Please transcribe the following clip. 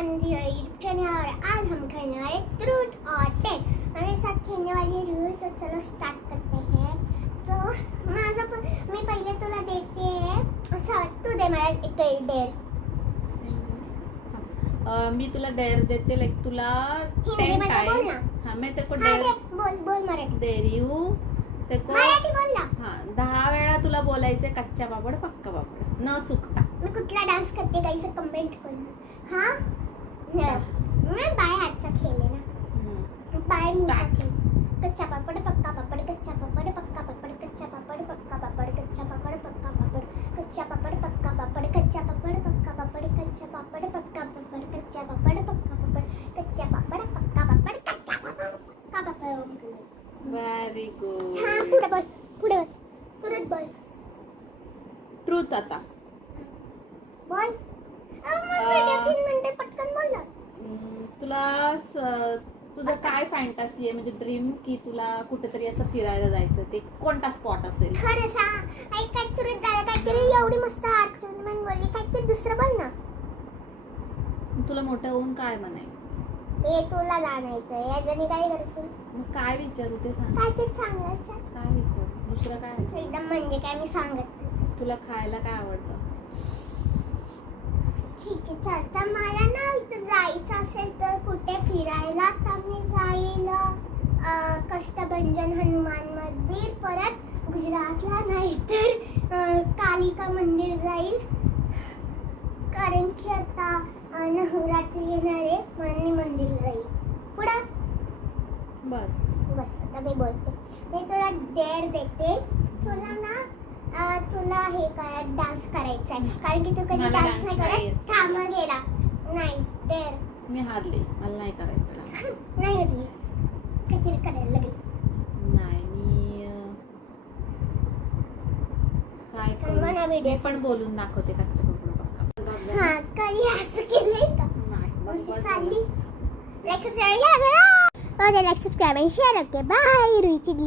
खाने YouTube channel और आज हम खेलने वाले ट्रूथ और डेयर। हमारे साथ खेलने वाले रूल, तो चलो स्टार्ट करते हैं। तो मी पहिले तुला देते असं, तू दे मला एक डेयर। मी तुला डेअर देते, लाईक तुला हिंदी मध्ये बोल ना। हाँ मैं तेरे को हाँ डेअर बोल बोल मराठी दे रही हूँ तेरे को। मराठी बोल ना। हाँ 10 वेळा तुला बोलायचे कच्चा पापड पक्का पापड न चुकता। मी कुठला डान्स करते गाइस कमेंट करून। हाँ मैं बाय हाथ से खेले ना, बाय मुंह से खेल। कच्चा पापड़ पक्का पापड़, कच्चा पापड़ पक्का पापड़, कच्चा पापड़ पक्का पापड़, कच्चा पापड़ पक्का पापड़, कच्चा पापड़ पक्का पापड़, कच्चा पापड़ पक्का पापड़, कच्चा पापड़ पक्का पापड़, कच्चा पापड़ पक्का पापड़, कच्चा पापड़ पक्का पापड़, कच्चा पापड़ पक्का पापड़। Very good. हाँ पुढे बोल, पुढे बोल, तुरंत बोल। ट्रूथ आता बोल। व्हिडिओ 3 मिनिटे पटकन बोल ना। तुला तुझं काय फॅन्टसी आहे, म्हणजे ड्रीम की तुला कुठेतरी असं फिरायला जायचं, ते कोणता स्पॉट असेल? खरं सांग, आई काहीतरी झालं, काहीतरी एवढी मस्त आर्ग्युमेंट बोलली, काहीतरी दुसरं बोल ना। तुला मोठं होऊन काय म्हणायचं? हे तुला जाणायचं याच्याने काय करशील? मग काय विचारू ते सांग। काहीतरी चांगलं विचार। काय विचारू? दुसरं काय? एकदम म्हणजे काय मी सांगत नाही। तुला खायला काय आवडतं? ठीक आहे चल, तर मला ना इथं जायचं असेल तर कुठे फिरायला, तर मी जाईल कष्टभंजन हनुमान मंदिर, परत गुजरातला नाहीतर कालिका मंदिर जाईल, कारण की आता नवरात्री येणार आहे म्हणून मी मंदिर जाईल। पुढं बस बस आता मी बोलते। मी तुला डेअर देते, तुला ना तुला हे काय डान्स करायचा आहे, कारण की तू कधी मला डान्स dance नाही नाही करत, येत. कामा गेला नाही डेअर मी हारले, मला नाही करायचं dance. नाही होती, काहीतरी करायला लागेल। नाही मी काय करू? मला व्हिडिओ मी पण बोलून दाखवते कच्चा पापड पक्का। हाँ कधी असं केलंय का? नाही बस बस चालली लाईक सबस्क्राईब करा, लाईक सबस्क्राईब आणि शेअर ओके बाय रुची।